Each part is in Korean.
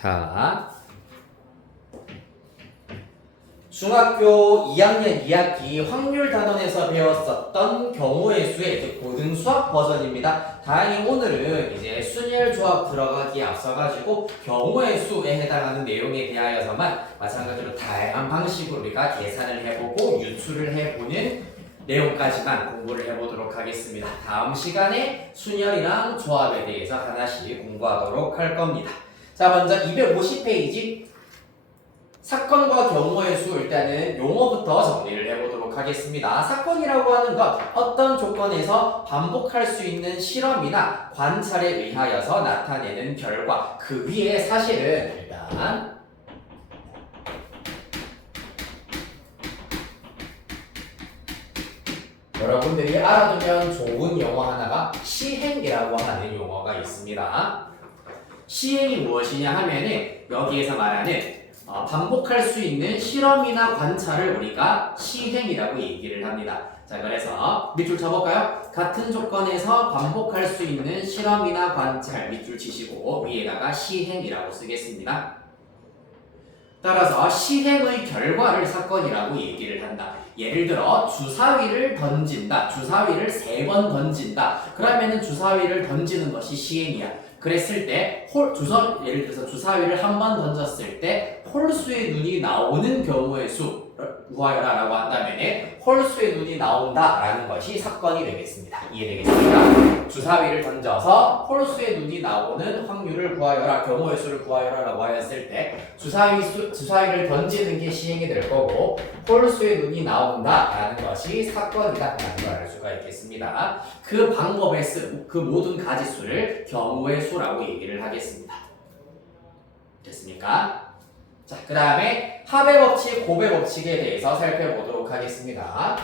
자, 중학교 2학년 2학기 확률 단원에서 배웠었던 경우의 수의 이제 고등 수학 버전입니다. 다행히 오늘은 이제 순열 조합 들어가기에 앞서가지고 경우의 수에 해당하는 내용에 대하여서만 마찬가지로 다양한 방식으로 우리가 계산을 해보고 유출을 해보는 내용까지만 공부를 해보도록 하겠습니다. 다음 시간에 순열이랑 조합에 대해서 하나씩 공부하도록 할 겁니다. 자, 먼저 250페이지 사건과 경우의 수 일단은 용어부터 정리를 해보도록 하겠습니다. 사건이라고 하는 것, 어떤 조건에서 반복할 수 있는 실험이나 관찰에 의하여서 나타내는 결과, 그 위에 사실은 일단 여러분들이 알아두면 좋은 용어 하나가 시행이라고 하는 용어가 있습니다. 시행이 무엇이냐 하면은 여기에서 말하는 반복할 수 있는 실험이나 관찰을 우리가 시행이라고 얘기를 합니다. 자, 그래서 밑줄 쳐볼까요? 같은 조건에서 반복할 수 있는 실험이나 관찰 밑줄 치시고 위에다가 시행이라고 쓰겠습니다. 따라서 시행의 결과를 사건이라고 얘기를 한다. 예를 들어 주사위를 던진다. 주사위를 3번 던진다. 그러면은 주사위를 던지는 것이 시행이야. 그랬을 때 예를 들어서 주사위를 한 번 던졌을 때 홀수의 눈이 나오는 경우의 수 구하여라 라고 한다면 홀수의 눈이 나온다 라는 것이 사건이 되겠습니다. 이해되겠습니까? 주사위를 던져서 홀수의 눈이 나오는 확률을 구하여라, 경우의 수를 구하여라 라고 하였을 때 주사위를 던지는 게 시행이 될 거고 홀수의 눈이 나온다 라는 것이 사건이다 라는 걸 알 수가 있겠습니다. 그 방법에 쓴 그 모든 가지수를 경우의 수라고 얘기를 하겠습니다. 됐습니까? 자, 그 다음에 합의 법칙, 곱의 법칙에 대해서 살펴보도록 하겠습니다.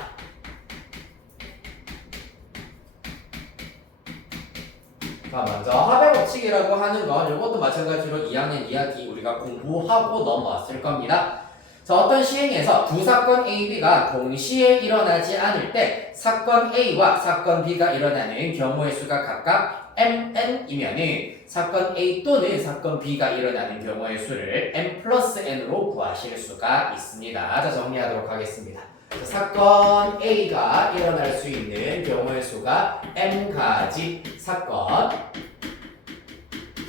자, 먼저 합의 법칙이라고 하는 건 이것도 마찬가지로 2학년 2학기 우리가 공부하고 넘어왔을 겁니다. 자, 어떤 시행에서 두 사건 A, B가 동시에 일어나지 않을 때 사건 A와 사건 B가 일어나는 경우의 수가 각각 mn이면은 사건 A 또는 사건 B가 일어나는 경우의 수를 m 플러스 n으로 구하실 수가 있습니다. 자, 정리하도록 하겠습니다. 자, 사건 A가 일어날 수 있는 경우의 수가 m가지, 사건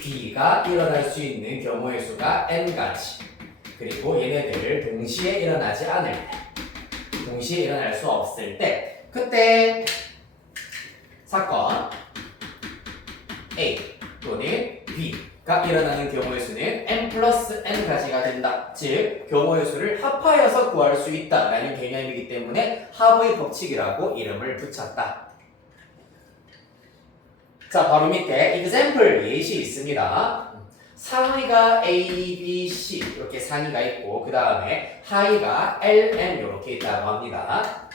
B가 일어날 수 있는 경우의 수가 n가지. 그리고 얘네들 동시에 일어나지 않을 때, 동시에 일어날 수 없을 때, 그때 사건 A 또는 B가 일어나는 경우의 수는 n 플러스 n까지가 된다. 즉, 경우의 수를 합하여서 구할 수 있다라는 개념이기 때문에 합의 법칙이라고 이름을 붙였다. 자, 바로 밑에 example 예시 있습니다. 상위가 A, B, C 이렇게 상위가 있고 그 다음에 하위가 L, M 이렇게 있다고 합니다.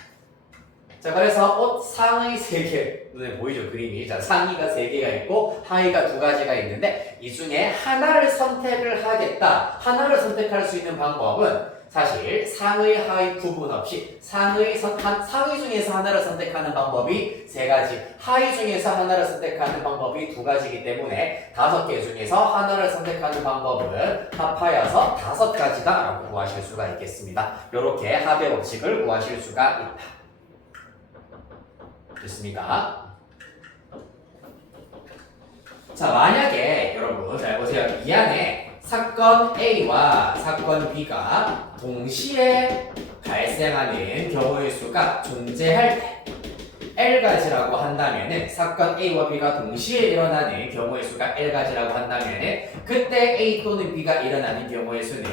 자, 그래서 옷 상의 3개 눈에 보이죠? 그림이. 자, 상의가 3개가 있고 하의가 2가지가 있는데 이 중에 하나를 선택을 하겠다. 하나를 선택할 수 있는 방법은 사실 상의 하의 구분 없이 상의 중에서 하나를 선택하는 방법이 3가지, 하의 중에서 하나를 선택하는 방법이 2가지이기 때문에 5개 중에서 하나를 선택하는 방법은 합하여서 5가지다 라고 구하실 수가 있겠습니다. 이렇게 합의 법칙을 구하실 수가 있다. 됐습니까? 자, 만약에 여러분 잘 보세요. 이 안에 사건 A와 사건 B가 동시에 발생하는 경우의 수가 존재할 때 L가지라고 한다면은 사건 A와 B가 동시에 일어나는 경우의 수가 L가지라고 한다면은 그때 A 또는 B가 일어나는 경우의 수는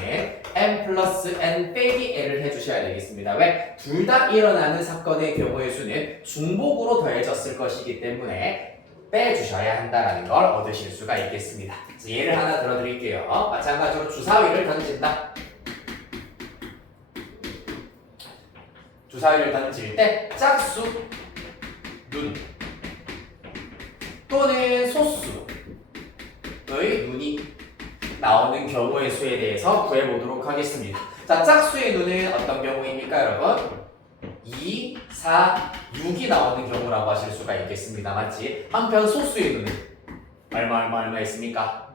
M 플러스 N 빼기 L을 해주셔야 되겠습니다. 왜? 둘 다 일어나는 사건의 경우의 수는 중복으로 더해졌을 것이기 때문에 빼주셔야 한다는 걸 얻으실 수가 있겠습니다. 예를 하나 들어드릴게요. 마찬가지로 주사위를 던진다. 주사위를 던질 때 짝수 눈 또는 소수의 눈이 나오는 경우의 수에 대해서 구해보도록 하겠습니다. 자, 짝수의 눈은 어떤 경우입니까, 여러분? 2, 4, 6이 나오는 경우라고 하실 수가 있겠습니다. 맞지? 한편 소수의 눈은 얼마 있습니까?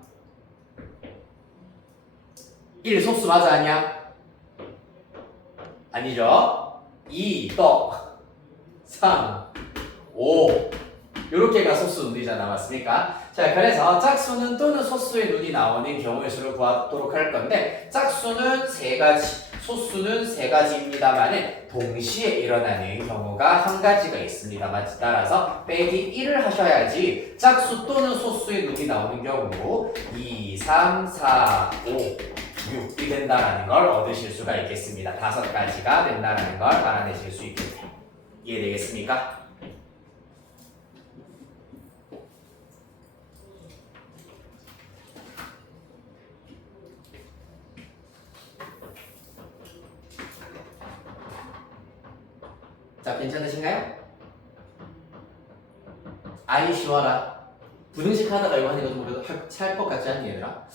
1 소수 맞아 아니야? 아니죠? 2 또 3 5 요렇게가 소수 눈이잖아 맞습니까? 자 그래서 짝수는 또는 소수의 눈이 나오는 경우의 수를 구하도록 할 건데 짝수는 세 가지 소수는 세 가지입니다만은 동시에 일어나는 경우가 한 가지가 있습니다. 따라서 빼기 1을 하셔야지 짝수 또는 소수의 눈이 나오는 경우 2, 3, 4, 5, 6이 된다는 걸 얻으실 수가 있겠습니다. 5가지가 된다는 걸 알아내실 수 있겠네요. 이해되겠습니까? 자, 괜찮으신가요? 아이 쉬워라. 부등식 하다가 이거 하니까 좀 그래도 살 것 같지 않니 얘들아?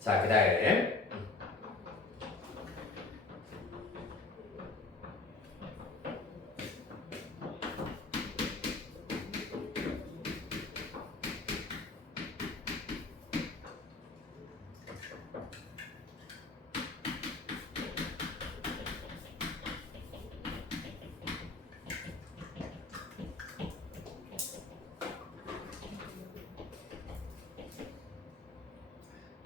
자, 그 다음에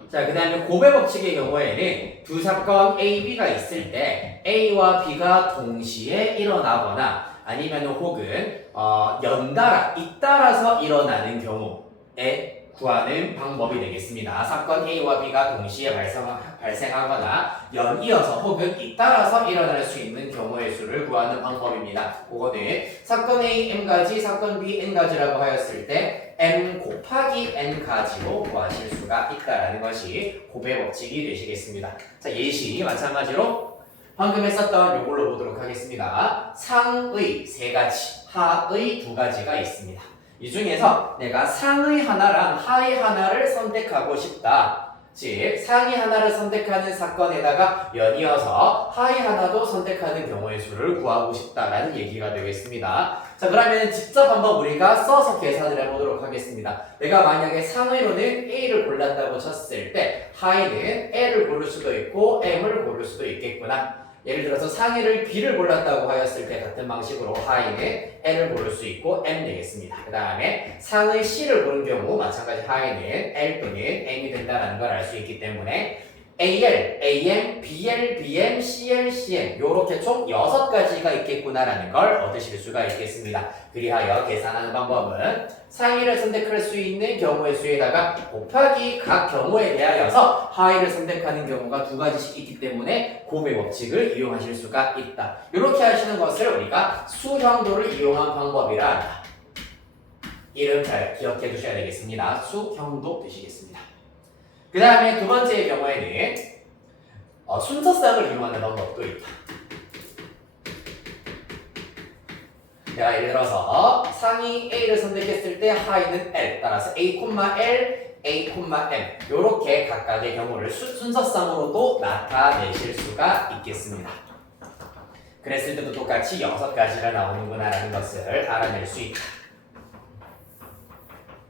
자, 그 다음에 고배 법칙의 경우에는 두 사건 A, B가 있을 때 A와 B가 동시에 일어나거나 아니면 혹은 연달아 잇따라서 일어나는 경우에 구하는 방법이 되겠습니다. 사건 A와 B가 동시에 발생하거나 연이어서 혹은 잇따라서 일어날 수 있는 경우의 수를 구하는 방법입니다. 그거는 사건 A M가지, 사건 B N가지라고 하였을 때 M 곱하기 N가지로 구하실 수가 있다는 것이 고배 법칙이 되시겠습니다. 자, 예시 마찬가지로 방금 했었던 이걸로 보도록 하겠습니다. 상의 3가지, 하의 2가지가 있습니다. 이 중에서 내가 상의 하나랑 하의 하나를 선택하고 싶다. 즉 상의 하나를 선택하는 사건에다가 연이어서 하의 하나도 선택하는 경우의 수를 구하고 싶다라는 얘기가 되겠습니다. 자 그러면 직접 한번 우리가 써서 계산을 해보도록 하겠습니다. 내가 만약에 상의로는 A를 골랐다고 쳤을 때 하의는 L을 고를 수도 있고 M을 고를 수도 있겠구나. 예를 들어서 상의를 B를 골랐다고 하였을 때 같은 방식으로 하의는 L을 고를 수 있고 M 되겠습니다. 그 다음에 상의 C를 고른 경우 마찬가지 하의는 L 또는 M이 된다는 걸 알 수 있기 때문에 AL, AM, BL, BM, CL, CM 요렇게 총 6가지가 있겠구나라는 걸 얻으실 수가 있겠습니다. 그리하여 계산하는 방법은 상의를 선택할 수 있는 경우의 수에다가 곱하기 각 경우에 대하여서 하의를 선택하는 경우가 2가지씩 있기 때문에 곱의 법칙을 이용하실 수가 있다. 이렇게 하시는 것을 우리가 수형도를 이용한 방법이라 한다. 이름 잘 기억해 두셔야 되겠습니다. 수형도 되시겠습니다. 그 다음에 두 번째의 경우에는 순서쌍을 이용하는 방법도 있다. 내가 예를 들어서 상위 A를 선택했을 때 하위는 L 따라서 A, L, A, M 이렇게 각각의 경우를 순서쌍으로도 나타내실 수가 있겠습니다. 그랬을 때도 똑같이 6가지가 나오는구나 라는 것을 알아낼 수 있다.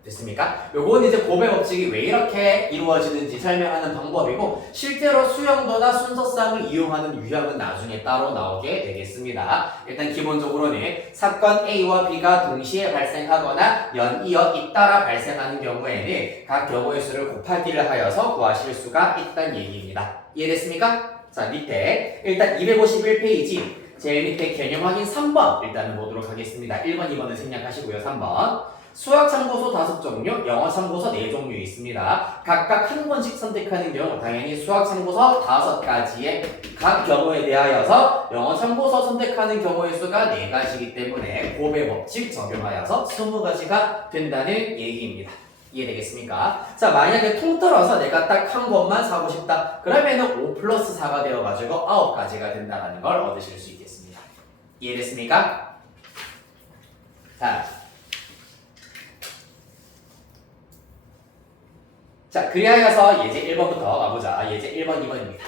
됐습니까? 요건 이제 곱의 법칙이 왜 이렇게 이루어지는지 설명하는 방법이고 실제로 수형도나 순서쌍을 이용하는 유형은 나중에 따로 나오게 되겠습니다. 일단 기본적으로는 사건 A와 B가 동시에 발생하거나 연이어 잇따라 발생하는 경우에는 각 경우의 수를 곱하기를 하여서 구하실 수가 있다는 얘기입니다. 이해됐습니까? 자 밑에 일단 251페이지 제일 밑에 개념 확인 3번 일단은 보도록 하겠습니다. 1번, 2번은 생략하시고요. 3번 수학 참고서 5종류, 영어 참고서 4종류 있습니다. 각각 한 번씩 선택하는 경우 당연히 수학 참고서 5가지의 각 경우에 대하여서 영어 참고서 선택하는 경우의 수가 4가지이기 때문에 곱의 법칙 적용하여서 20가지가 된다는 얘기입니다. 이해되겠습니까? 자 만약에 통틀어서 내가 딱 한 것만 사고 싶다 그러면은 5 플러스 4가 되어가지고 9가지가 된다는 걸 얻으실 수 있겠습니다. 이해됐습니까? 자 자, 그리하여서 예제 1번부터 가보자. 예제 1번, 2번입니다.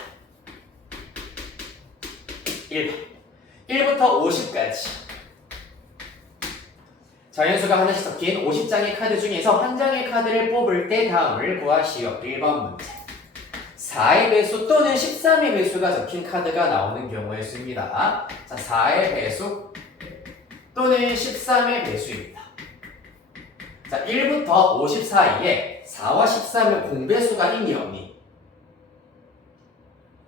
1번. 1부터 50까지. 자연수가 하나씩 섞인 50장의 카드 중에서 한 장의 카드를 뽑을 때 다음을 구하시오. 1번 문제. 4의 배수 또는 13의 배수가 적힌 카드가 나오는 경우의 수입니다. 자, 4의 배수 또는 13의 배수입니다. 자, 1부터 50 사이에 4와 13의 공배수가 있니 없니?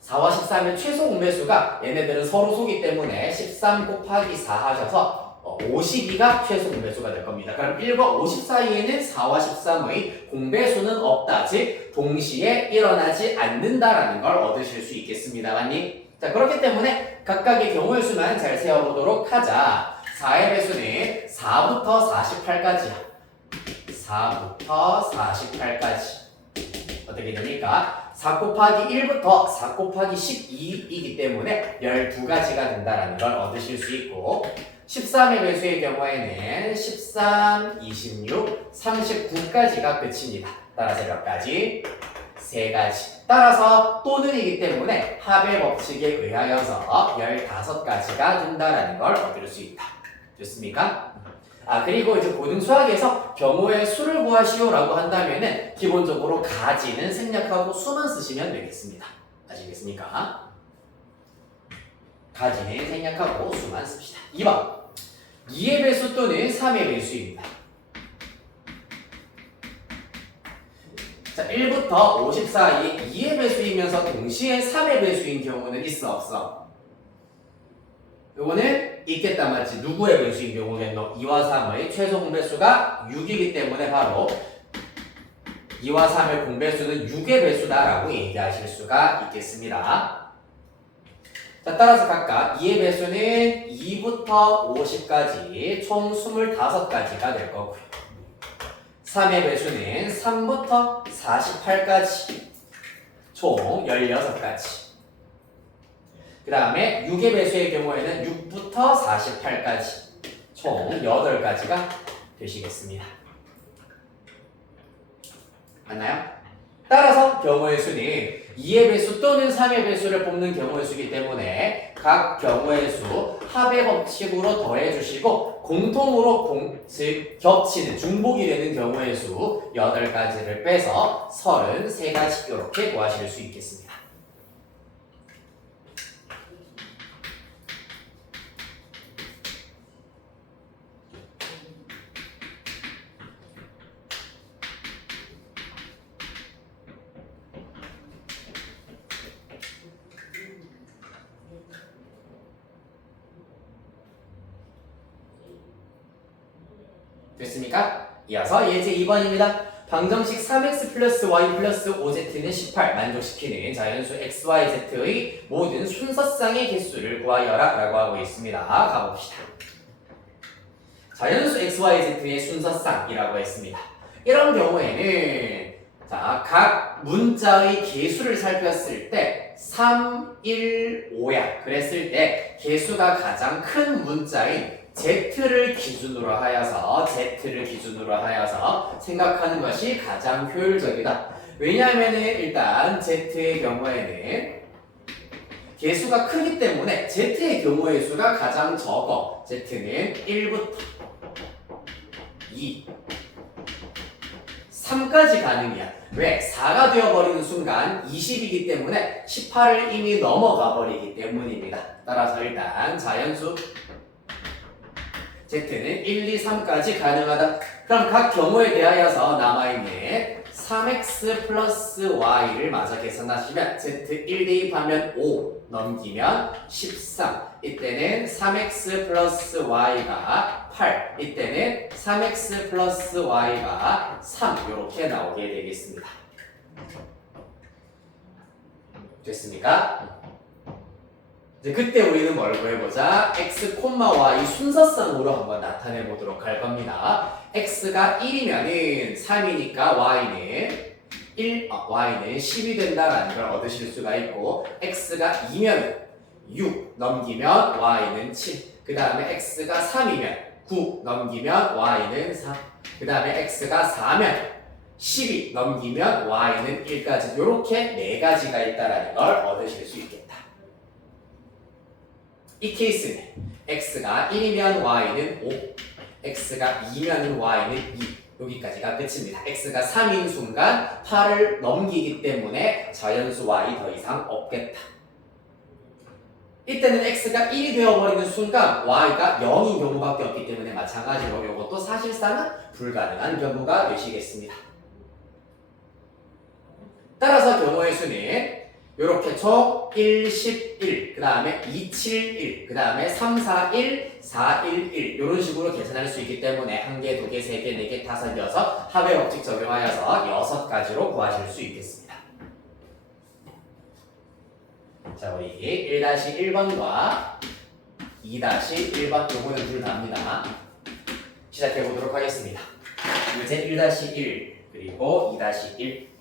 4와 13의 최소 공배수가 얘네들은 서로 소기 때문에 13 곱하기 4 하셔서 52가 최소 공배수가 될 겁니다. 그럼 1과 50 사이에는 4와 13의 공배수는 없다. 즉 동시에 일어나지 않는다라는 걸 얻으실 수 있겠습니다. 맞니? 자, 그렇기 때문에 각각의 경우의 수만 잘 세어보도록 하자. 4의 배수는 4부터 48까지야. 4부터 48까지. 어떻게 됩니까? 4 곱하기 1부터 4 곱하기 12이기 때문에 12가지가 된다는 걸 얻으실 수 있고 13의 배수의 경우에는 13, 26, 39까지가 끝입니다. 따라서 몇 가지? 3가지. 따라서 또는이기 때문에 합의 법칙에 의하여서 15가지가 된다는 걸 얻을 수 있다. 좋습니까? 그리고 이제 고등수학에서 경우의 수를 구하시오라고 한다면은 기본적으로 가지는 생략하고 수만 쓰시면 되겠습니다. 아시겠습니까? 가지는 생략하고 수만 씁시다. 2번. 2의 배수 또는 3의 배수입니다. 자, 1부터 50 사이에 2의 배수이면서 동시에 3의 배수인 경우는 있어 없어? 요거는 있겠다 맞지? 누구의 배수인 경우겠노? 2와 3의 최소 공배수가 6이기 때문에 바로 2와 3의 공배수는 6의 배수다라고 얘기하실 수가 있겠습니다. 자, 따라서 각각 2의 배수는 2부터 50까지 총 25가지가 될 거고요. 3의 배수는 3부터 48까지 총 16가지. 그 다음에 6의 배수의 경우에는 6부터 48까지 총 8가지가 되시겠습니다. 맞나요? 따라서 경우의 수는 2의 배수 또는 3의 배수를 뽑는 경우의 수이기 때문에 각 경우의 수 합의 법칙으로 더해주시고 공통으로 즉 겹치는 중복이 되는 경우의 수 8가지를 빼서 33가지 이렇게 구하실 수 있겠습니다. 됐습니까? 이어서 예제 2번입니다. 방정식 3x 플러스 y 플러스 5z는 18 만족시키는 자연수 x, y, z의 모든 순서쌍의 개수를 구하여라 라고 하고 있습니다. 가봅시다. 자연수 x, y, z의 순서쌍이라고 했습니다. 이런 경우에는 자, 각 문자의 개수를 살폈을 때 3, 1, 5야. 그랬을 때 개수가 가장 큰 문자인 Z를 기준으로 하여서 생각하는 것이 가장 효율적이다. 왜냐하면 일단 Z의 경우에는 개수가 크기 때문에 Z의 경우의 수가 가장 적어. Z는 1부터 2, 3까지 가능이야. 왜? 4가 되어버리는 순간 20이기 때문에 18을 이미 넘어가 버리기 때문입니다. 따라서 일단 자연수 Z는 1, 2, 3까지 가능하다. 그럼 각 경우에 대하여서 남아있는 3x 플러스 y를 마저 계산하시면 Z 1 대입하면 5 넘기면 13. 이때는 3x 플러스 y가 8. 이때는 3x 플러스 y가 3. 이렇게 나오게 되겠습니다. 됐습니까? 이제 그때 우리는 뭘 구해보자? x, y 순서쌍으로 한번 나타내 보도록 할 겁니다. x가 1이면은 3이니까 y는 10이 된다라는 걸 얻으실 수가 있고 x가 2면 6 넘기면 y는 7. 그 다음에 x가 3이면 9 넘기면 y는 3. 그 다음에 x가 4면 10이 넘기면 y는 1까지 이렇게 4가지가 있다는 걸 얻으실 수 있겠다. 이 케이스는 x가 1이면 y는 5, x가 2면 y는 2. 여기까지가 끝입니다. x가 3인 순간 8을 넘기기 때문에 자연수 y 더 이상 없겠다. 이때는 x가 1이 되어버리는 순간 y가 0인 경우밖에 없기 때문에 마찬가지로 이것도 사실상은 불가능한 경우가 되시겠습니다. 따라서 경우의 수는 이렇게 총 1, 11, 그 다음에 2, 7, 1, 그 다음에 3, 4, 1, 4, 1, 1 이런 식으로 계산할 수 있기 때문에 1개, 2개, 3개, 4개, 5, 6 합의 법칙 적용하여서 6가지로 구하실 수 있겠습니다. 자, 우리 1-1번과 2-1번 요거는 둘 다입니다. 시작해 보도록 하겠습니다. 문제 1-1 그리고 2-1.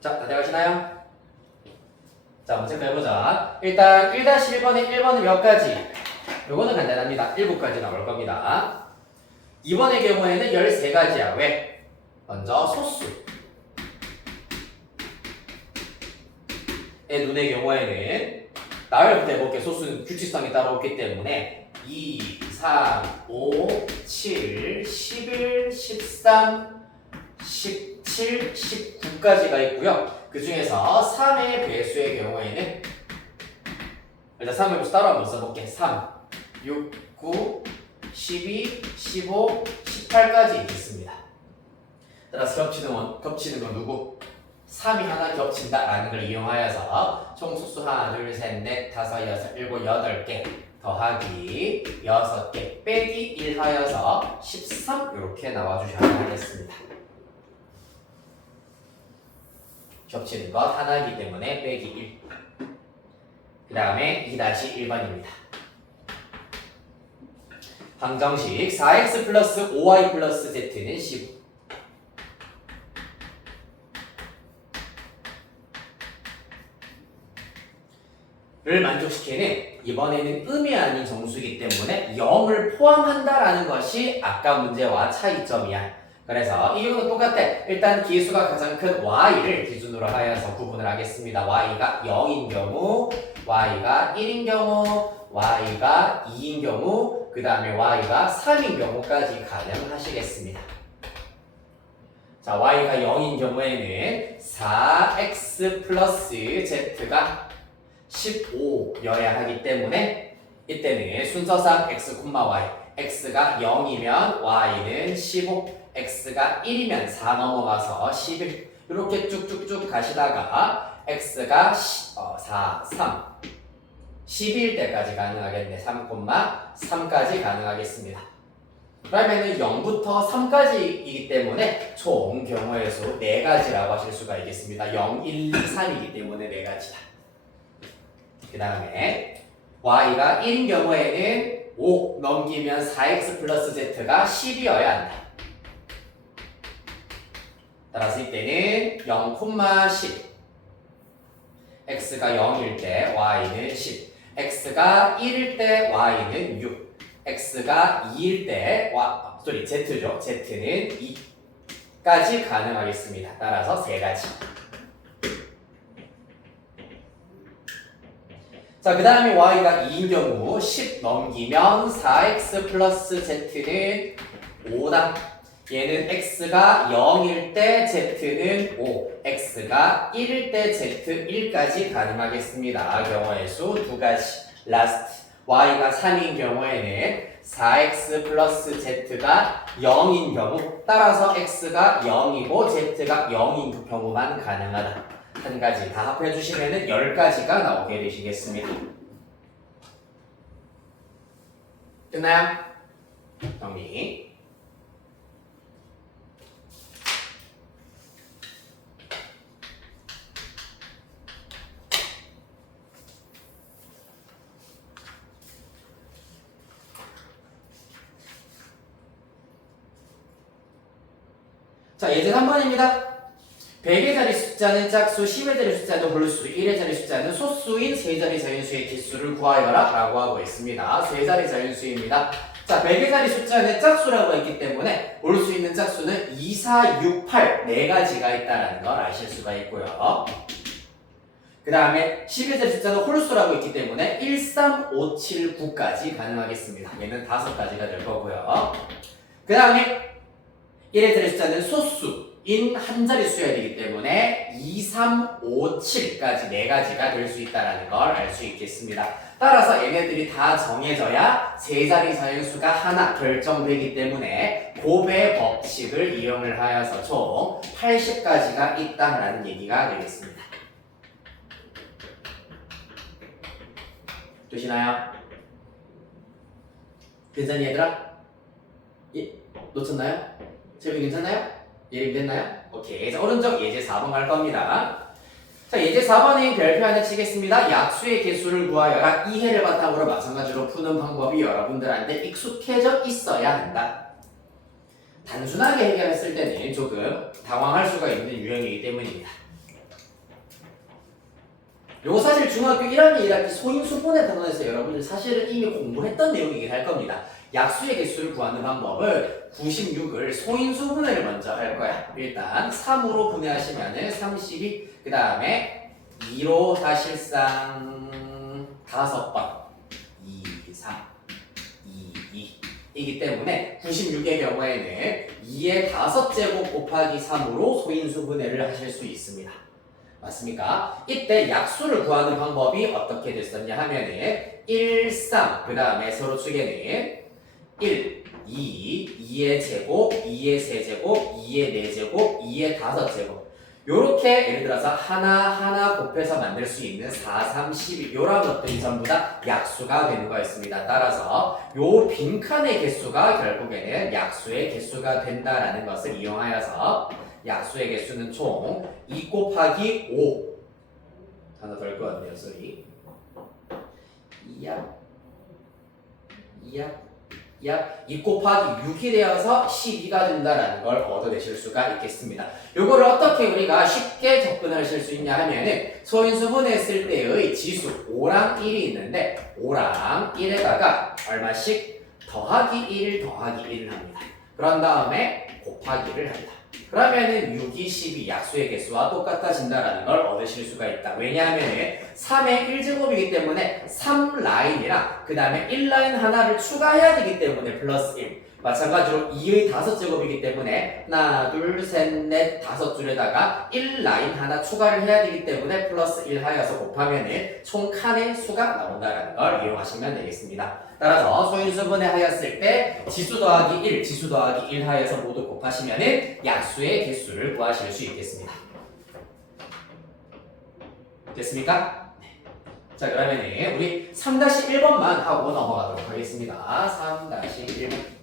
자, 다들 하시나요? 자, 문제 해보자. 일단 1-1번에 1번은 몇 가지? 요거는 간단합니다. 7가지 나올 겁니다. 2번의 경우에는 13가지야. 왜? 먼저 소수. 눈의 경우에는 나열부터 해볼게. 소수는 규칙성이 따로 없기 때문에 2, 3, 5, 7, 11, 13, 17, 19까지가 있고요. 그 중에서 3의 배수의 경우에는 일단 3의 배수 따로 한번 써볼게. 3, 6, 9, 12, 15, 18까지 있습니다. 따라서 겹치는 건 누구? 3이 하나 겹친다라는 걸 이용하여서 총 소수 하나, 둘, 셋, 넷, 다섯, 여섯, 일곱, 여덟 개 더하기 6개 빼기 1 하여서 13 이렇게 나와주셔야 하겠습니다. 겹치는 것 하나이기 때문에 빼기 1. 그 다음에 2-1번입니다. 방정식 4x 플러스 5y 플러스 z는 15. 를 만족시키는 이번에는 음이 아닌 정수이기 때문에 0을 포함한다라는 것이 아까 문제와 차이점이야. 그래서 이유는 똑같아. 일단 기수가 가장 큰 y를 기준으로 하여서 구분을 하겠습니다. y가 0인 경우, y가 1인 경우, y가 2인 경우, 그 다음에 y가 3인 경우까지 가능하시겠습니다. 자, y가 0인 경우에는 4x 플러스 z가 15여야 하기 때문에 이때는 순서상 x, y, x가 0이면 y는 15, x가 1이면 4 넘어가서 11 이렇게 쭉쭉쭉 가시다가 x가 4, 3, 12일 때까지 가능하겠네. 3,3까지 가능하겠습니다. 그러면은 0부터 3까지이기 때문에 총 경우의 수 4가지라고 하실 수가 있겠습니다. 0, 1, 2, 3이기 때문에 4가지다. 그 다음에 y가 1인 경우에는 5 넘기면 4x 플러스 z가 10이어야 한다. 따라서 이때는 0,10 x가 0일 때 y는 10 x가 1일 때 y는 6 x가 2일 때 z죠. z는 2까지 가능하겠습니다. 따라서 3가지. 자, 그 다음에 y가 2인 경우 10 넘기면 4x 플러스 z는 5다. 얘는 x가 0일 때 z는 5, x가 1일 때 z 1까지 가능하겠습니다. 경우의 수 2가지. 라스트. y가 3인 경우에는 4x 플러스 z가 0인 경우, 따라서 x가 0이고 z가 0인 경우만 가능하다. 한 가지 다 합해주시면 10가지가 나오게 되시겠습니다. 끝나요? 정리. 자, 예제 3번입니다. 100의 자리 숫자는 짝수, 10의 자리 숫자는 홀수, 1의 자리 숫자는 소수인 세자리 자연수의 개수를 구하여라 라고 하고 있습니다. 세자리 자연수입니다. 자, 100의 자리 숫자는 짝수라고 했기 때문에 올 수 있는 짝수는 2, 4, 6, 8 4가지가 있다는 걸 아실 수가 있고요. 그 다음에 10의 자리 숫자는 홀수라고 했기 때문에 1, 3, 5, 7, 9까지 가능하겠습니다. 얘는 5가지가 될 거고요. 그 다음에 1의 자리 숫자는 소수인 한 자릿수여야 되기 때문에 2, 3, 5, 7까지 4가지가 될 수 있다는 걸 알 수 있겠습니다. 따라서 얘네들이 다 정해져야 세 자리 자연수가 하나 결정되기 때문에 곱의 법칙을 이용을 하여서 총 80가지가 있다는 얘기가 되겠습니다. 되시나요? 괜찮니 얘들아? 예? 놓쳤나요? 재미 괜찮나요? 예림 됐나요? 오케이. 자, 오른쪽 예제 4번 갈 겁니다. 자, 예제 4번에 별표 하나 치겠습니다. 약수의 개수를 구하여라. 이해를 바탕으로 마찬가지로 푸는 방법이 여러분들한테 익숙해져 있어야 한다. 단순하게 해결했을 때는 조금 당황할 수가 있는 유형이기 때문입니다. 요거 사실 중학교 1학년 1학기 소인수분해 단원에서 여러분들 사실은 이미 공부했던 내용이긴 할 겁니다. 약수의 개수를 구하는 방법을 96을 소인수분해를 먼저 할 거야. 일단 3으로 분해하시면은 32, 그 다음에 2로 사실상 5번 2, 3, 2, 2이기 때문에 96의 경우에는 2의 5제곱 곱하기 3으로 소인수 분해를 하실 수 있습니다. 맞습니까? 이때 약수를 구하는 방법이 어떻게 됐었냐 하면은 1, 3, 그 다음에 서로 축에는 1, 2의 제곱, 2의 세제곱, 2의 4제곱, 2의 5제곱 요렇게 예를 들어서 하나 곱해서 만들 수 있는 4, 3, 12 요런 것들이 전부 다 약수가 되는 거였습니다. 따라서 요 빈칸의 개수가 결국에는 약수의 개수가 된다라는 것을 이용하여서 약수의 개수는 총 2 곱하기 5 하나 더 할 것 같네요. 소리 2 곱하기 6이 되어서 12가 된다라는 걸 얻어내실 수가 있겠습니다. 요거를 어떻게 우리가 쉽게 접근하실 수 있냐 하면은 소인수 분해했을 때의 지수 5랑 1이 있는데 5랑 1에다가 얼마씩 더하기 1 더하기 1을 합니다. 그런 다음에 곱하기를 합니다. 그러면은 6이 12 약수의 개수와 똑같아진다라는 걸 얻으실 수가 있다. 왜냐하면 3의 1제곱이기 때문에 3라인이랑 그 다음에 1라인 하나를 추가해야 되기 때문에 플러스 1 마찬가지로 2의 5제곱이기 때문에 하나 둘 셋 넷 5줄에다가 1라인 하나 추가를 해야 되기 때문에 플러스 1 하여서 곱하면은 총 칸의 수가 나온다는 걸 이용하시면 되겠습니다. 따라서 소인수 분해하였을 때 지수 더하기 1, 지수 더하기 1 하여서 모두 곱하시면은 약수의 개수를 구하실 수 있겠습니다. 됐습니까? 네. 자 그러면은 우리 3-1번만 하고 넘어가도록 하겠습니다. 3-1번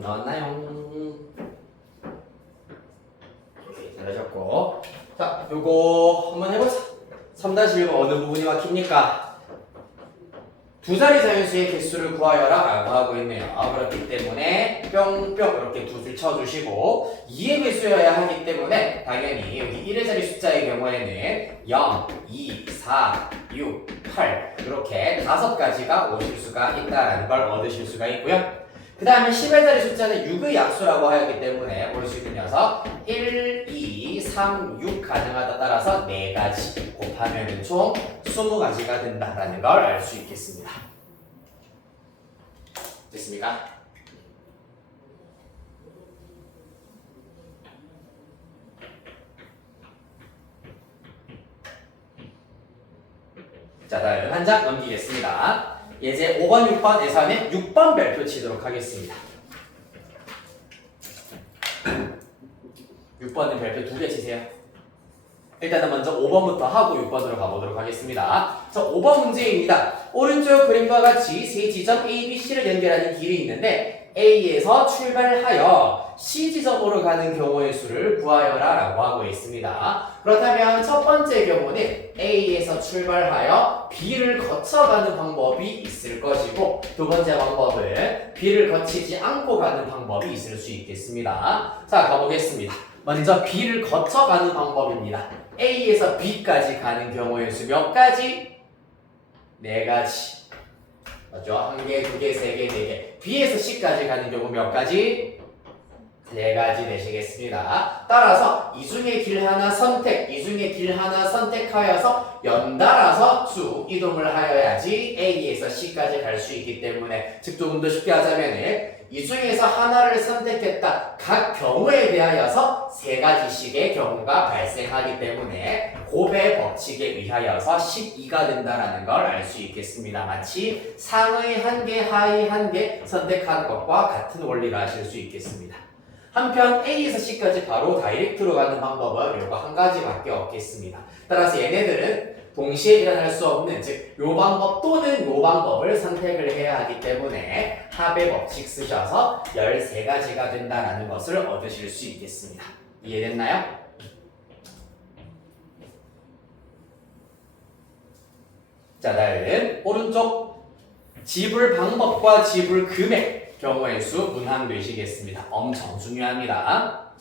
나왔나요? 오케이, 잘하셨고 자, 요거 한번 해보자. 3-1번 어느 부분이 막힙니까? 두 자리 자연수의 개수를 구하여라 라고 하고 있네요. 그렇기 때문에 뿅뿅 이렇게 두 줄 쳐주시고 2의 개수여야 하기 때문에 당연히 여기 1의 자리 숫자의 경우에는 0, 2, 4, 6, 8 이렇게 5가지가 오실 수가 있다는 걸 얻으실 수가 있고요. 그 다음에 10의 자리 숫자는 6의 약수라고 하였기 때문에 올 수 있는 녀석 1, 2, 3, 6 가능하다 따라서 4가지 곱하면 총 20가지가 된다는 걸 알 수 있겠습니다. 됐습니까? 자, 다음 한 장 넘기겠습니다. 이제 5번, 6번에서는 6번 별표 치도록 하겠습니다. 6번은 별표 2개 치세요. 일단은 먼저 5번부터 하고 6번으로 가보도록 하겠습니다. 자, 5번 문제입니다. 오른쪽 그림과 같이 세 지점 A, B, C를 연결하는 길이 있는데 A에서 출발하여 C 지점으로 가는 경우의 수를 구하여라 라고 하고 있습니다. 그렇다면 첫 번째 경우는 A에서 출발하여 B를 거쳐가는 방법이 있을 것이고 두 번째 방법은 B를 거치지 않고 가는 방법이 있을 수 있겠습니다. 자, 가보겠습니다. 먼저 B를 거쳐가는 방법입니다. A에서 B까지 가는 경우의 수 몇 가지? 4가지. 맞죠? 1개, 2개, 3개, 4개. B에서 C까지 가는 경우 몇 가지? 4가지 되시겠습니다. 따라서 이 중에 길 하나 선택, 이 중에 길 하나 선택하여서 연달아서 쭉 이동을 하여야지 A에서 C까지 갈 수 있기 때문에, 즉 조금 더 쉽게 하자면 이 중에서 하나를 선택했다. 각 경우에 대하여서 3가지씩의 경우가 발생하기 때문에 곱의 법칙에 의하여서 12가 된다는 걸 알 수 있겠습니다. 마치 상의 1개, 하의 1개 선택한 것과 같은 원리를 하실 수 있겠습니다. 한편 A에서 C까지 바로 다이렉트로 가는 방법은 요거 한 가지밖에 없겠습니다. 따라서 얘네들은 동시에 일어날 수 없는, 즉 요 방법 또는 요 방법을 선택을 해야 하기 때문에 합의 법칙 쓰셔서 13가지가 된다는 것을 얻으실 수 있겠습니다. 이해됐나요? 자, 다음은 오른쪽 지불 방법과 지불 금액 경우의 수 문항되시겠습니다. 엄청 중요합니다.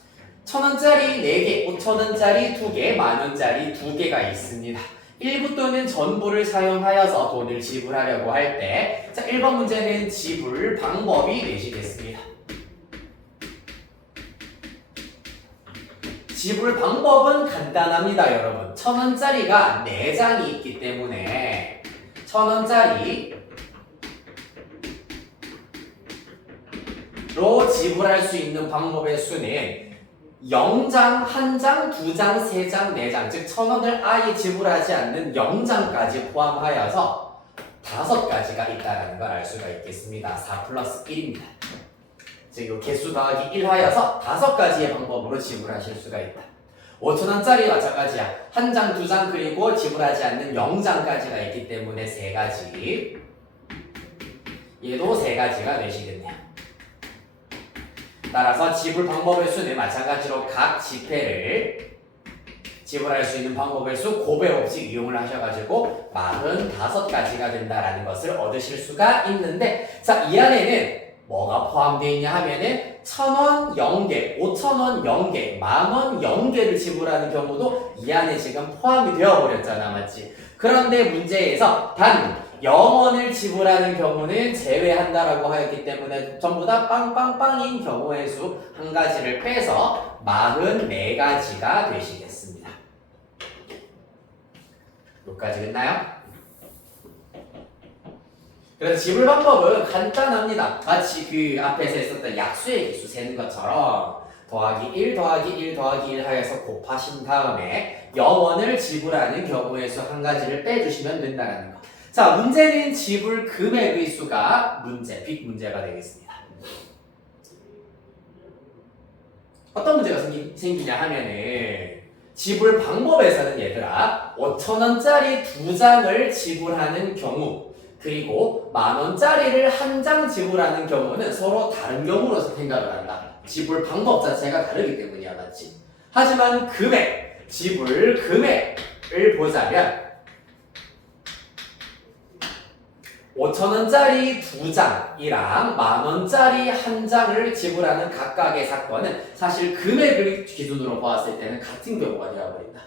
1,000원짜리 4개, 5,000원짜리 2개, 만원짜리 2개가 있습니다. 일부 또는 전부를 사용하여서 돈을 지불하려고 할 때, 자, 1번 문제는 지불 방법이 되시겠습니다. 지불 방법은 간단합니다, 여러분. 1,000원짜리가 4장이 있기 때문에 1,000원짜리 로 지불할 수 있는 방법의 수는 0장, 1장, 2장, 3장, 4장, 즉 1,000원을 아예 지불하지 않는 0장까지 포함하여서 5가지가 있다는 걸 알 수가 있겠습니다. 4 플러스 1입니다. 즉 이 개수 더하기 1 하여서 5가지의 방법으로 지불하실 수가 있다. 5,000원짜리 마찬가지야. 1장, 2장 그리고 지불하지 않는 0장까지가 있기 때문에 3가지. 얘도 3가지가 되시겠네요. 따라서 지불 방법의 수는 마찬가지로 각 지폐를 지불할 수 있는 방법의 수 곱의 법칙 이용을 하셔가지고 45가지가 된다는 것을 얻으실 수가 있는데, 자, 이 안에는 뭐가 포함되어 있냐 하면은 1,000원 0개, 5,000원 0개, 만원 0개를 지불하는 경우도 이 안에 지금 포함이 되어버렸잖아, 맞지? 그런데 문제에서 단 0원을 지불하는 경우는 제외한다라고 하였기 때문에 전부 다 빵빵빵인 경우의 수 한 가지를 빼서 44가지가 되시겠습니다. 여기까지 됐나요? 그래서 지불 방법은 간단합니다. 마치 그 앞에서 했었던 약수의 개수 세는 것처럼 더하기 1 더하기 1 더하기 1 하여서 곱하신 다음에 0원을 지불하는 경우의 수 한 가지를 빼주시면 된다는 거. 자, 문제는 지불 금액의 수가 빅 문제가 되겠습니다. 어떤 문제가 생기냐 하면은 지불 방법에서는 얘들아 5,000원짜리 2장을 지불하는 경우 그리고 만원짜리를 1장 지불하는 경우는 서로 다른 경우로서 생각을 한다. 지불 방법 자체가 다르기 때문이야, 맞지? 하지만 지불 금액을 보자면 5,000원짜리 2장이랑 만원짜리 1장을 지불하는 각각의 사건은 사실 금액을 기준으로 보았을 때는 같은 경우가 되어버린다.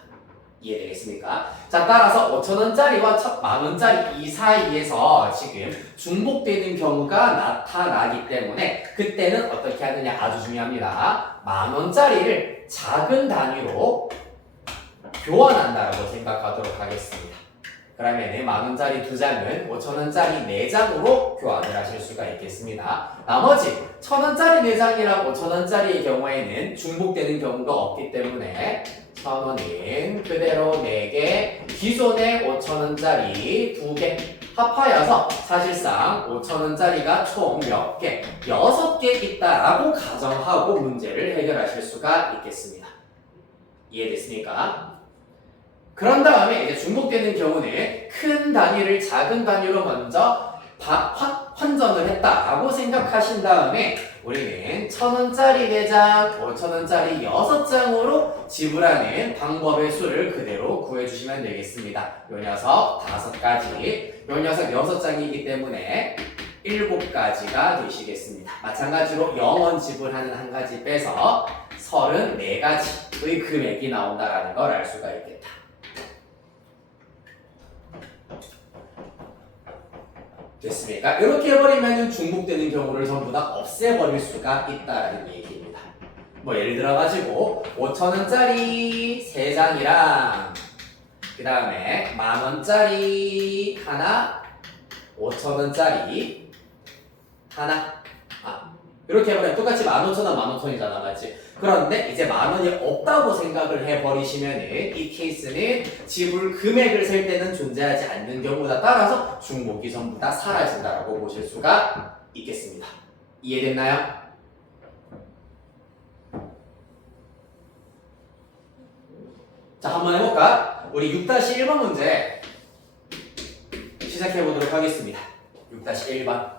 이해되겠습니까? 자, 따라서 5,000원짜리와 만원짜리 이 사이에서 지금 중복되는 경우가 나타나기 때문에 그때는 어떻게 하느냐 아주 중요합니다. 만원짜리를 작은 단위로 교환한다라고 생각하도록 하겠습니다. 그러면 만원짜리 2장은 5,000원짜리 4장으로 교환을 하실 수가 있겠습니다. 나머지 1,000원짜리 4장이랑 5,000원짜리의 경우에는 중복되는 경우가 없기 때문에 1,000원인 그대로 4개, 기존의 5,000원짜리 2개 합하여서 사실상 5,000원짜리가 총 몇 개? 6개 있다라고 가정하고 문제를 해결하실 수가 있겠습니다. 이해됐습니까? 그런 다음에 이제 중복되는 경우는 큰 단위를 작은 단위로 먼저 환전을 했다라고 생각하신 다음에 우리는 1,000원짜리 4장, 5,000원짜리 6장으로 지불하는 방법의 수를 그대로 구해주시면 되겠습니다. 요 녀석 5가지, 요 녀석 6장이기 때문에 7가지가 되시겠습니다. 마찬가지로 0원 지불하는 한 가지 빼서 34가지의 금액이 나온다는 걸 알 수가 있겠다. 됐습니까? 이렇게 해버리면 중복되는 경우를 전부 다 없애버릴 수가 있다라는 얘기입니다. 뭐 예를 들어가지고 5,000원짜리 3장이랑 그 다음에 10,000원짜리 하나 5,000원짜리 하나 이렇게 해보면 똑같이 15,000원 15,000원이잖아 맞지? 그런데 이제 10,000원이 없다고 생각을 해버리시면 이 케이스는 지불 금액을 셀 때는 존재하지 않는 경우다. 따라서 중복이 전부 다 사라진다라고 보실 수가 있겠습니다. 이해됐나요? 자 한번 해볼까? 우리 6-1번 문제 시작해보도록 하겠습니다. 6-1번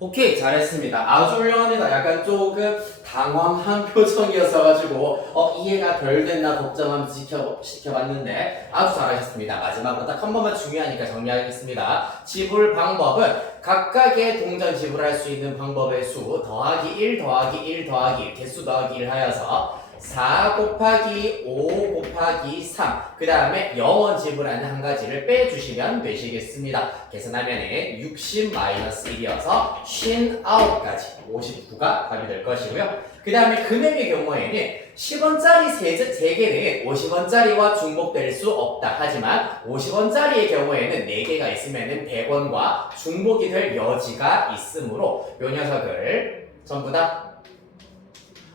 오케이 잘했습니다. 아주 훌륭합니다. 약간 조금 당황한 표정이었어가지고 이해가 덜 됐나 걱정하면서 지켜봤는데 아주 잘하셨습니다. 마지막으로 딱 한 번만 중요하니까 정리하겠습니다. 지불 방법은 각각의 동전 지불할 수 있는 방법의 수 더하기 1 더하기 1 더하기 1 개수 더하기 1 하여서 4 곱하기 5 곱하기 3 그 다음에 0원 지불하는 한 가지를 빼주시면 되시겠습니다. 계산하면 60 마이너스 1이어서 59까지 59가 답이 될 것이고요. 그 다음에 금액의 경우에는 10원짜리 3개는 50원짜리와 중복될 수 없다. 하지만 50원짜리의 경우에는 4개가 있으면 100원과 중복이 될 여지가 있으므로 이 녀석을 전부 다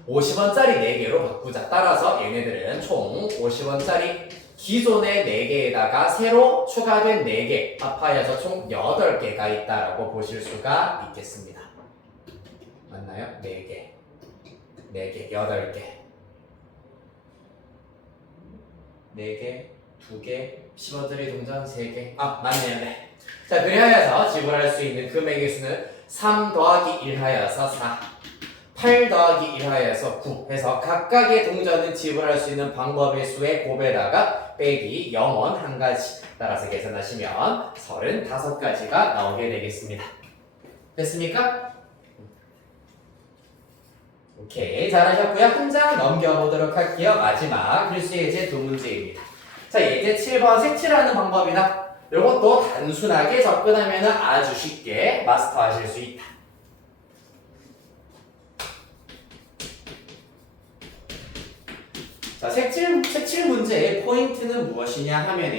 50원짜리 4개로 바꾸자. 따라서 얘네들은 총 50원짜리 기존의 4개에다가 새로 추가된 4개 합하여서 총 8개가 있다라고 보실 수가 있겠습니다. 맞나요? 4개, 8개. 4개, 2개, 10원짜리 동전 3개. 맞네요. 네. 자, 그리하여서 지불할 수 있는 금액의 수는 3 더하기 1 하여서 4. 8 더하기 1 하여서 9 해서 각각의 동전은 지불할 수 있는 방법의 수의 곱에다가 빼기 0원 한 가지 따라서 계산하시면 35가지가 나오게 되겠습니다. 됐습니까? 오케이 잘하셨고요. 한 장 넘겨보도록 할게요. 마지막 필수 예제 2문제입니다. 자 예제 7번 색칠하는 방법이다. 이것도 단순하게 접근하면 아주 쉽게 마스터하실 수 있다. 자, 색칠 문제의 포인트는 무엇이냐 하면은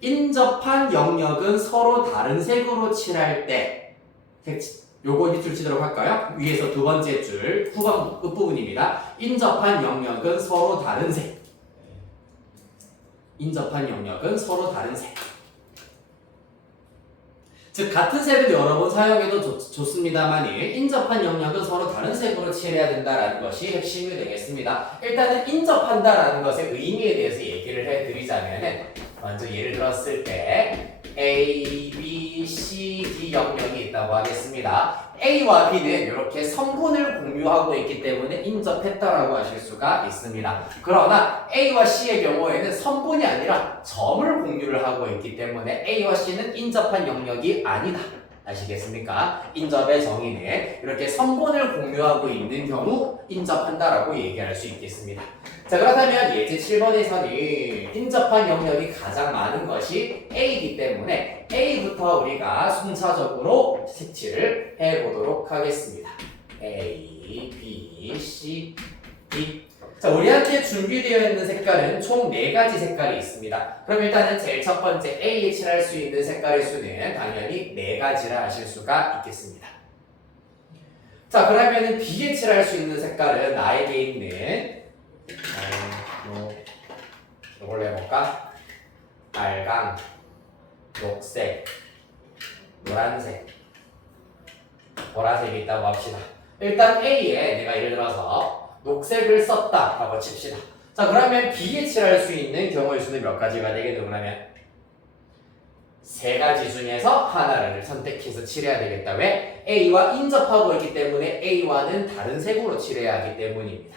인접한 영역은 서로 다른 색으로 칠할 때 요거 밑줄 치도록 할까요? 위에서 두 번째 줄 후반 끝부분입니다. 인접한 영역은 서로 다른 색. 인접한 영역은 서로 다른 색. 즉 같은 색을 여러 번 사용해도 좋습니다만 인접한 영역은 서로 다른 색으로 칠해야 된다는 것이 핵심이 되겠습니다. 일단은 인접한다라는 것의 의미에 대해서 얘기를 해드리자면은 먼저 예를 들었을 때 A, B, C, D 영역이 있다고 하겠습니다. A와 B는 이렇게 성분을 공유하고 있기 때문에 인접했다라고 하실 수가 있습니다. 그러나 A와 C의 경우에는 성분이 아니라 점을 공유를 하고 있기 때문에 A와 C는 인접한 영역이 아니다. 아시겠습니까? 인접의 정의는 이렇게 성분을 공유하고 있는 경우 인접한다라고 얘기할 수 있겠습니다. 자, 그렇다면 예제 7번에서는 인접한 영역이 가장 많은 것이 A이기 때문에 A부터 우리가 순차적으로 색칠을 해보도록 하겠습니다. A, B, C, D. 자, 우리한테 준비되어 있는 색깔은 총 4가지 색깔이 있습니다. 그럼 일단은 제일 첫 번째 A에 칠할 수 있는 색깔의 수는 당연히 4가지라 하실 수가 있겠습니다. 자, 그러면은 B에 칠할 수 있는 색깔은 나에게 있는 이걸로 해볼까? 빨강, 녹색, 노란색, 보라색이 있다고 합시다. 일단 A에 내가 예를 들어서 녹색을 썼다라고 칩시다. 자, 그러면 B에 칠할 수 있는 경우의 수는 몇 가지가 되겠노? 그러면 3가지 중에서 하나를 선택해서 칠해야 되겠다. 왜? A와 인접하고 있기 때문에 A와는 다른 색으로 칠해야 하기 때문입니다.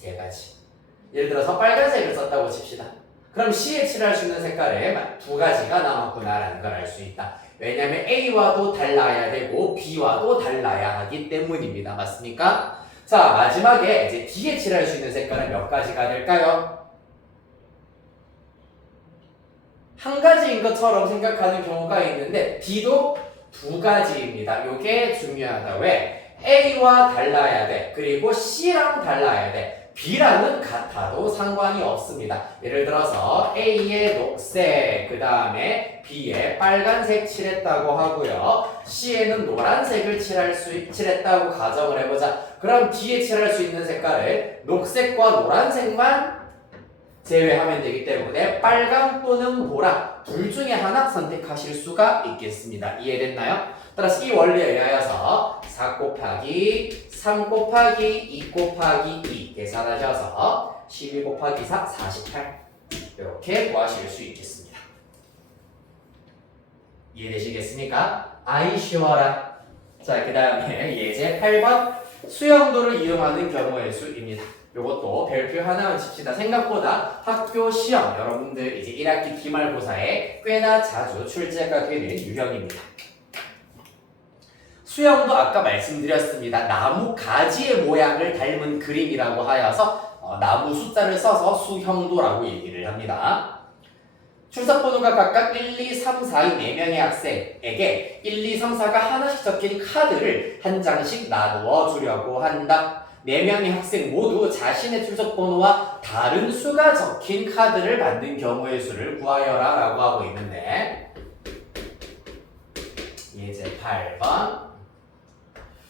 3가지. 예를 들어서 빨간색을 썼다고 칩시다. 그럼 C에 칠할 수 있는 색깔에 2가지가 남았구나라는 걸 알 수 있다. 왜냐하면 A와도 달라야 되고 B와도 달라야 하기 때문입니다. 맞습니까? 자, 마지막에 이제 D에 칠할 수 있는 색깔은 몇 가지가 될까요? 한 가지인 것처럼 생각하는 경우가 있는데 D도 2가지입니다. 요게 중요하다. 왜? A와 달라야 돼. 그리고 C랑 달라야 돼. B랑은 같아도 상관이 없습니다. 예를 들어서 A에 녹색, 그 다음에 B에 빨간색 칠했다고 하고요. C에는 노란색을 칠했다고 가정을 해보자. 그럼 D에 칠할 수 있는 색깔을 녹색과 노란색만 제외하면 되기 때문에 빨강 또는 보라 둘 중에 하나 선택하실 수가 있겠습니다. 이해됐나요? 따라서 이 원리에 의하여서 4 곱하기 3 곱하기 2 곱하기 2 계산하셔서 12 곱하기 4, 48 이렇게 구하실 수 있겠습니다. 이해되시겠습니까? 아이 쉬워라. 자, 그 다음에 예제 8번 수영도를 이용하는 경우의 수입니다. 요것도 별표 하나만 칩시다. 생각보다 학교 시험 여러분들 이제 1학기 기말고사에 꽤나 자주 출제가 되는 유형입니다. 수영도 아까 말씀드렸습니다. 나무 가지의 모양을 닮은 그림이라고 하여서 나무 숫자를 써서 수형도라고 얘기를 합니다. 출석번호가 각각 1, 2, 3, 4인 4명의 학생에게 1, 2, 3, 4가 하나씩 적힌 카드를 한 장씩 나누어 주려고 한다. 4명의 학생 모두 자신의 출석번호와 다른 수가 적힌 카드를 받는 경우의 수를 구하여라 라고 하고 있는데 예제 8번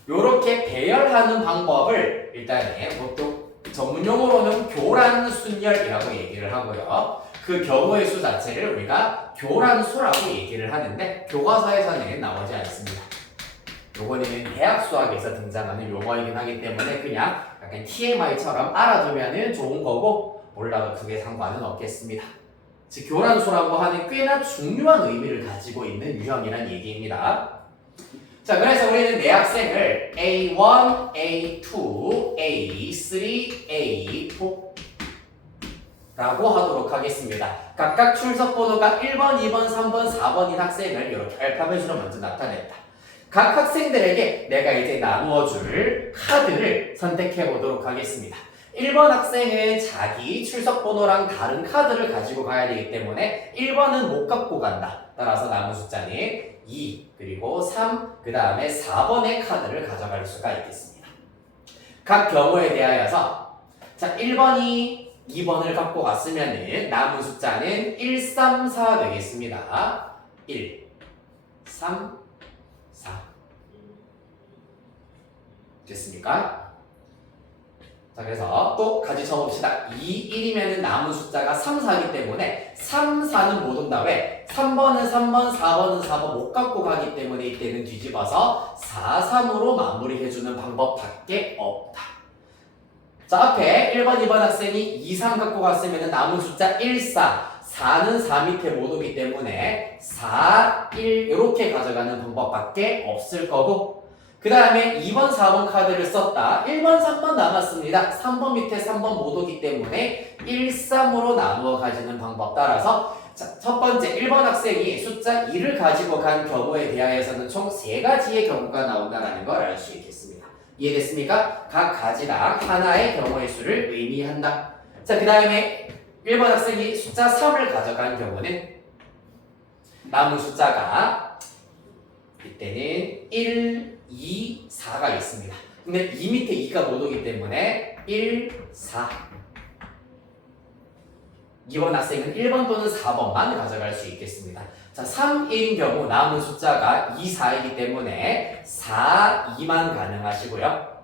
요렇게 배열하는 방법을 일단 보통 전문용어로는 교란순열이라고 얘기를 하고요. 그 경우의 수 자체를 우리가 교란수라고 얘기를 하는데 교과서에서는 나오지 않습니다. 요거는 대학 수학에서 등장하는 용어이긴 하기 때문에 그냥 약간 TMI처럼 알아두면 좋은 거고 몰라도 크게 상관은 없겠습니다. 즉 교란수라고 하는 꽤나 중요한 의미를 가지고 있는 유형이란 얘기입니다. 자, 그래서 우리는 내 학생을 A1, A2, A3, A4 라고 하도록 하겠습니다. 각각 출석번호가 1번, 2번, 3번, 4번인 학생을 이렇게 알파벳으로 먼저 나타냈다. 각 학생들에게 내가 이제 나누어줄 카드를 선택해 보도록 하겠습니다. 1번 학생은 자기 출석번호랑 다른 카드를 가지고 가야 되기 때문에 1번은 못 갖고 간다. 따라서 남은 숫자는 2, 그리고 3, 그 다음에 4번의 카드를 가져갈 수가 있겠습니다. 각 경우에 대하여서 자 1번이 2번을 갖고 갔으면 남은 숫자는 1, 3, 4 되겠습니다. 1, 3, 4 됐습니까? 자, 그래서 또 같이 적어봅시다. 2, 1이면 남은 숫자가 3, 4이기 때문에 3, 4는 못 온다. 왜? 3번은 3번, 4번은 4번 못 갖고 가기 때문에 이때는 뒤집어서 4, 3으로 마무리해주는 방법밖에 없다. 자, 앞에 1번, 2번 학생이 2, 3 갖고 갔으면 남은 숫자 1, 4, 4는 4 밑에 못 오기 때문에 4, 1 이렇게 가져가는 방법밖에 없을 거고 그 다음에 2번, 4번 카드를 썼다. 1번, 3번 남았습니다. 3번 밑에 3번 못 오기 때문에 1, 3으로 나누어 가지는 방법 따라서 자, 첫 번째 1번 학생이 숫자 2를 가지고 간 경우에 대하여서는 총 3가지의 경우가 나온다는 걸 알 수 있겠습니다. 이해됐습니까? 각 가지당 하나의 경우의 수를 의미한다. 자, 그 다음에 1번 학생이 숫자 3을 가져간 경우는 남은 숫자가 이때는 1, 2, 4가 있습니다. 근데 2 밑에 2가 못 오기 때문에 1, 4 2번 학생은 1번 또는 4번만 가져갈 수 있겠습니다. 자, 3, 1인 경우 남은 숫자가 2, 4이기 때문에 4, 2만 가능하시고요.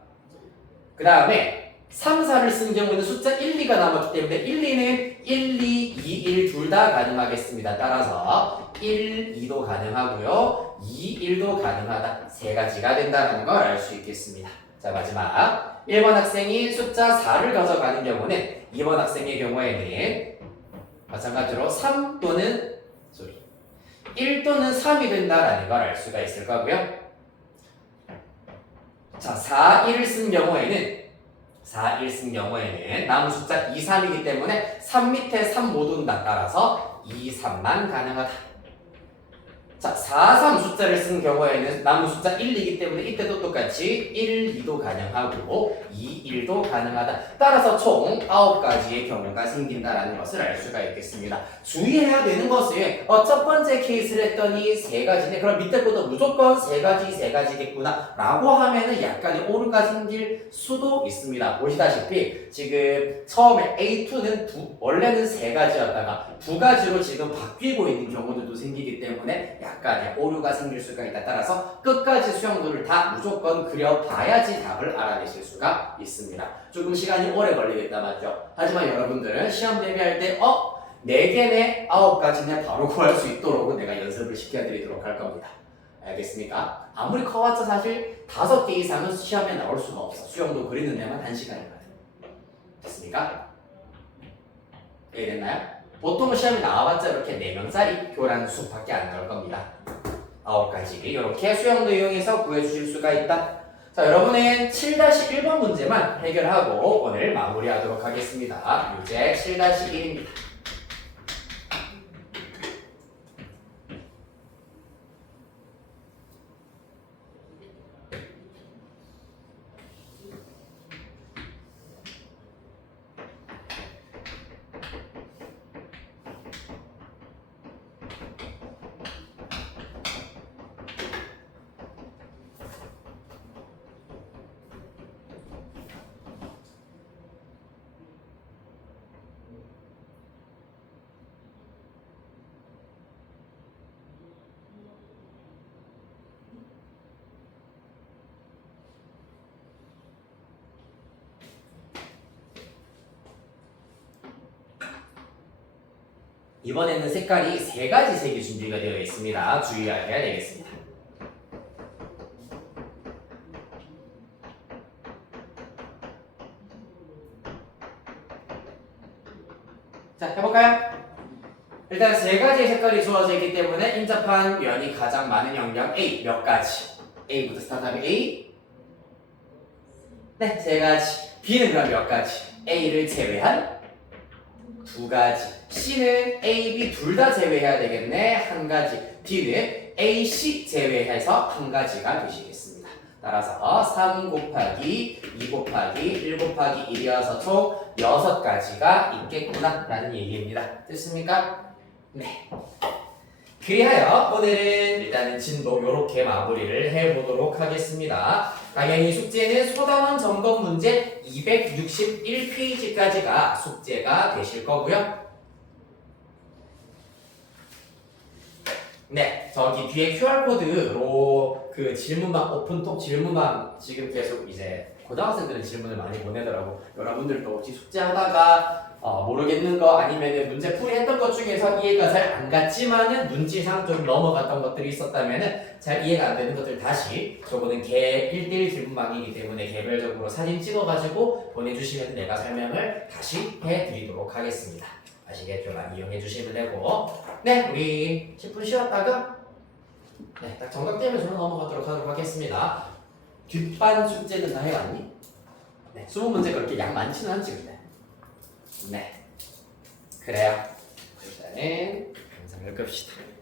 그 다음에 3, 4를 쓴 경우는 숫자 1, 2가 남았기 때문에 1, 2는 1, 2, 2, 1 둘 다 가능하겠습니다. 따라서 1, 2도 가능하고요. 2, 1도 가능하다. 3가지가 된다는 걸 알 수 있겠습니다. 자, 마지막 1번 학생이 숫자 4를 가져가는 경우는 2번 학생의 경우에는 마찬가지로 3 또는 1 또는 3이 된다라는 걸 알 수가 있을 거고요. 자, 4, 1을 쓴 경우에는 4, 1 쓴 경우에는 남은 숫자 2, 3이기 때문에 3 밑에 3 못 온다. 따라서 2, 3만 가능하다. 자, 4, 3 숫자를 쓴 경우에는 남은 숫자 1이기 때문에 이때도 똑같이 1, 2도 가능하고 2, 1도 가능하다. 따라서 총 9가지의 경우가 생긴다는 것을 알 수가 있겠습니다. 주의해야 되는 것은 첫 번째 케이스를 했더니 3가지네. 그럼 밑에 것도 무조건 3가지겠구나 라고 하면은 약간의 오류가 생길 수도 있습니다. 보시다시피 지금 처음에 A2는 원래는 3가지였다가 2가지로 지금 바뀌고 있는 경우들도 생기기 때문에 약간의 오류가 생길 수가 있다. 따라서 끝까지 수영도를 다 무조건 그려봐야지 답을 알아내실 수가 있습니다. 조금 시간이 오래 걸리겠다 맞죠? 하지만 여러분들은 시험 대비할 때 4개네 9가지네 바로 구할 수 있도록 내가 연습을 시켜드리도록 할 겁니다. 알겠습니까? 아무리 커봤자 사실 5개 이상은 시험에 나올 수가 없어. 수영도 그리는 데만 1시간이거든. 됐습니까? 이해됐나요? 보통 시험에 나와봤자 이렇게 4명짜리 교란 수밖에 안 나올 겁니다. 9가지 이렇게 수영도 이용해서 구해주실 수가 있다. 자, 여러분은 7-1번 문제만 해결하고 오늘 마무리하도록 하겠습니다. 문제 7-1입니다. 이번에는 색깔이 3가지 색이 준비가 되어 있습니다. 주의하셔야 되겠습니다. 자, 해볼까요? 일단 3가지의 색깔이 주어져 있기 때문에 인접한 면이 가장 많은 영역 A 몇 가지? A부터 스타트하면 A 네, 3가지. B는 그럼 몇 가지? A를 제외한 2가지. C는 A, B 둘 다 제외해야 되겠네. 1가지. D는 A, C 제외해서 1가지가 되시겠습니다. 따라서 3 곱하기 2 곱하기 1 곱하기 1이어서 총 6가지가 있겠구나 라는 얘기입니다. 됐습니까? 네. 그리하여 오늘은 일단은 진도 이렇게 마무리를 해보도록 하겠습니다. 당연히 숙제는 소단원 점검 문제 261페이지까지가 숙제가 되실 거고요. 네, 저기 뒤에 QR코드로 그 질문방, 오픈톡 질문방 지금 계속 이제 고등학생들은 질문을 많이 보내더라고. 여러분들도 혹시 숙제하다가 모르겠는 거 아니면은 문제 풀이했던 것 중에서 이해가 잘 안 갔지만은 문지상 좀 넘어갔던 것들이 있었다면은 잘 이해가 안 되는 것들 다시 저거는 개 1대1 질문방이기 때문에 개별적으로 사진 찍어가지고 보내주시면 내가 설명을 다시 해드리도록 하겠습니다. 아시겠죠? 이용해 주시면 되고. 네, 우리 10분 쉬었다가 네, 딱 정각되면 저는 넘어가도록 하겠습니다. 뒷반 숙제는 다 해왔니? 네, 20문제 그렇게 양 많지는 않지 근데. 네, 그래요. 일단은 영상을 끕시다.